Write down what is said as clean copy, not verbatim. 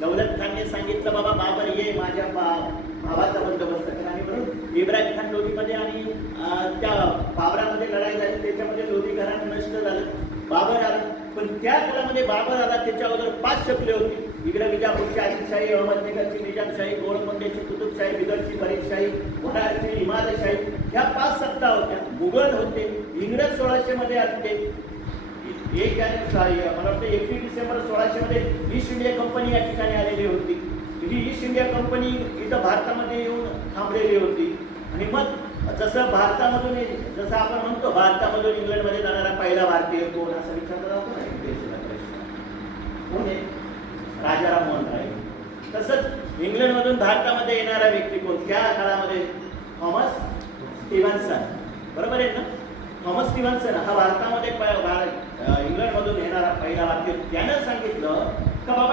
दौलत खानने सांगितलं बाबा बाबर ये माझ्या भावाचा बंदोबस्त कर, आणि म्हणून इब्राहिम खान लोधीमध्ये आणि त्या बाबरामध्ये लढाई झाली, त्याच्यामध्ये लोधी घराणं नष्ट झालं. बाबर आला, पण त्या काळामध्ये बाबर आला त्याच्यावर 5 शकले होती. इकडे विजापूरची आदिलशाही, अहमदनगरची निजामशाही, गोलकोंड्याची कुतुबशाही, बिदरची बरीदशाही, वडाळची हिमालयशाही, ह्या 5 सत्ता होत्या. मुघल होते, इंग्रज 1600 मध्ये आले. मला वाटतं 21 डिसेंबर 1600 मध्ये ईस्ट इंडिया कंपनी या ठिकाणी आलेली होती. ही ईस्ट इंडिया कंपनी इथं भारतामध्ये येऊन थांबलेली होती. आणि मग जसं भारतामधून, जसं आपण म्हणतो भारतामधून इंग्लंडमध्ये जाणारा पहिला भारतीय कोण, असं विचारलं जातो ना, कोण आहे? राजाराम मोहन राय. तसंच इंग्लंडमधून भारतामध्ये येणारा व्यक्ती कोण त्या काळामध्ये? थॉमस स्टीव्हन्सन. बरोबर आहे ना? थॉमस स्टीव्हन्सन हा भारतामध्ये इंग्लंडमधून येणारा पहिला भारतीय. त्यानं सांगितलं का बाबा